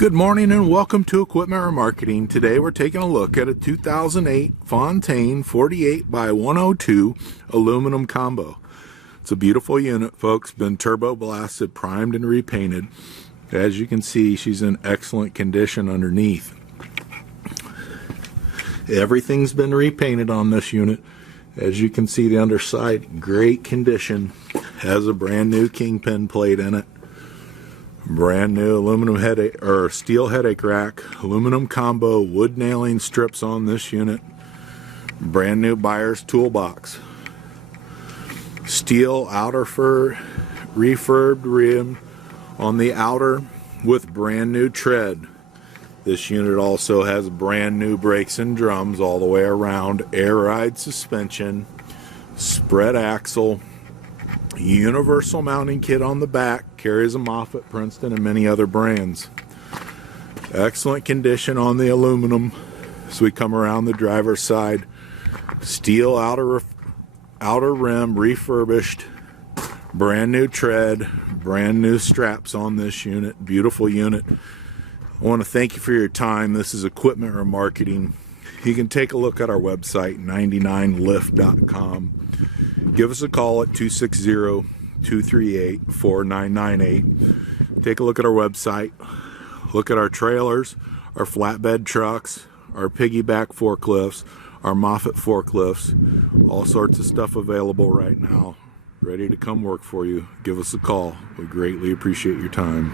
Good morning and welcome to Equipment Remarketing. Today we're taking a look at a 2008 Fontaine 48 by 102 aluminum combo. It's a beautiful unit, folks. Been turbo blasted, primed, and repainted. As you can see, she's in excellent condition underneath. Everything's been repainted on this unit. As you can see, the underside, great condition. Has a brand new kingpin plate in it. Brand new aluminum headache or steel headache rack, aluminum combo, wood nailing strips on this unit. Brand new buyer's toolbox. Steel outer fur refurbed rim on the outer with brand new tread. This unit also has brand new brakes and drums all the way around, air ride suspension, spread axle, Universal Mounting Kit on the back, carries a Moffett, Princeton, and many other brands. Excellent condition on the aluminum as we come around the driver's side. Steel outer rim refurbished, brand new tread, brand new straps on this unit. Beautiful unit. I want to thank you for your time. This is Equipment Remarketing. You can take a look at our website, 99lift.com. Give us a call at 260-238-4998. Take a look at our website. Look at our trailers, our flatbed trucks, our piggyback forklifts, our Moffett forklifts. All sorts of stuff available right now. Ready to come work for you. Give us a call. We greatly appreciate your time.